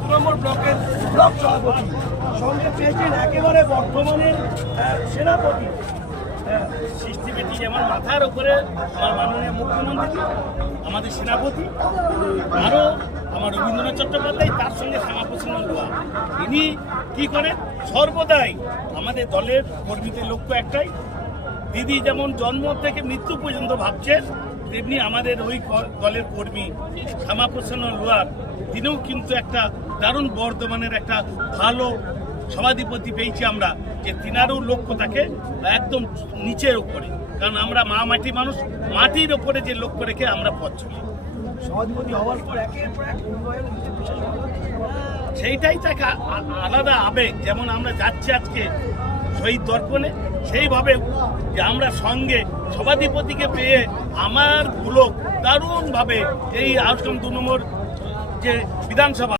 2 নম্বর ব্লকের ব্লক সভাপতি সঙ্গে পেয়েছেন একেবারে বর্তমানের সেনাপতি সৃষ্টিপেটি, যেমন মাথার উপরে আমার মাননীয় মুখ্যমন্ত্রী, আমাদের সেনাপতি, আরও আমার রবীন্দ্রনাথ চট্টোপাধ্যায়, তার সঙ্গে শ্যামাপ্রসন্ন লোয়া। ইনি কী করেন, সর্বদাই আমাদের দলের কর্মীদের লক্ষ্য একটাই, দিদি যেমন জন্ম থেকে মৃত্যু পর্যন্ত ভাবছেন, তেমনি আমাদের ওই দলের কর্মী শ্যামাপ্রসন্ন লোয়ার তিনিও কিন্তু একটা দারুণ বর্ধমানের একটা ভালো সভাধিপতি পেয়েছি আমরা, যে তিনারও লক্ষ্য থাকে একদম নিচের উপরে, কারণ আমরা মা মাটি মানুষ, মাটির ওপরে যে লক্ষ্য রেখে আমরা পথ চলি। সভাধিপতি হওয়ার পর একের পর এক উন্নয়ন সেইটাই তাকে আলাদা আবেগ। যেমন আমরা যাচ্ছি আজকে শহীদ দর্পণে, সেইভাবে যে আমরা সঙ্গে সভাধিপতিকে পেয়ে আমার পুলক দারুণভাবে এই আউটকাম 2 নম্বর যে বিধানসভা